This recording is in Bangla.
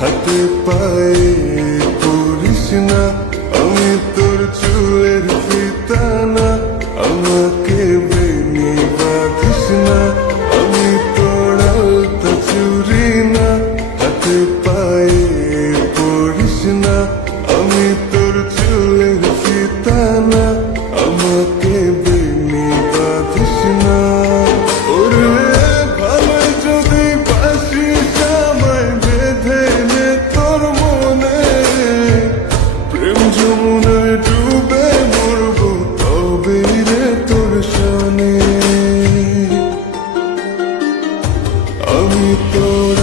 হাতে পায়ে পড়িস না, আমি তোর চুলের ফিতা না, আমাকে বেনি বাঁধিস না, আমি তোর আলতা চুরি না, হাতে পায়ে পড়িস না, আমি তোর চুলের ফিতা না, আমাকে বেনি বাঁধিস না। ওরে ভালো যদি বাসিস আমায় বেঁধে নে তোর মনে, প্রেম যমুনায় ডুবে মরবো তবে রে তোর শোনে। আমি তোর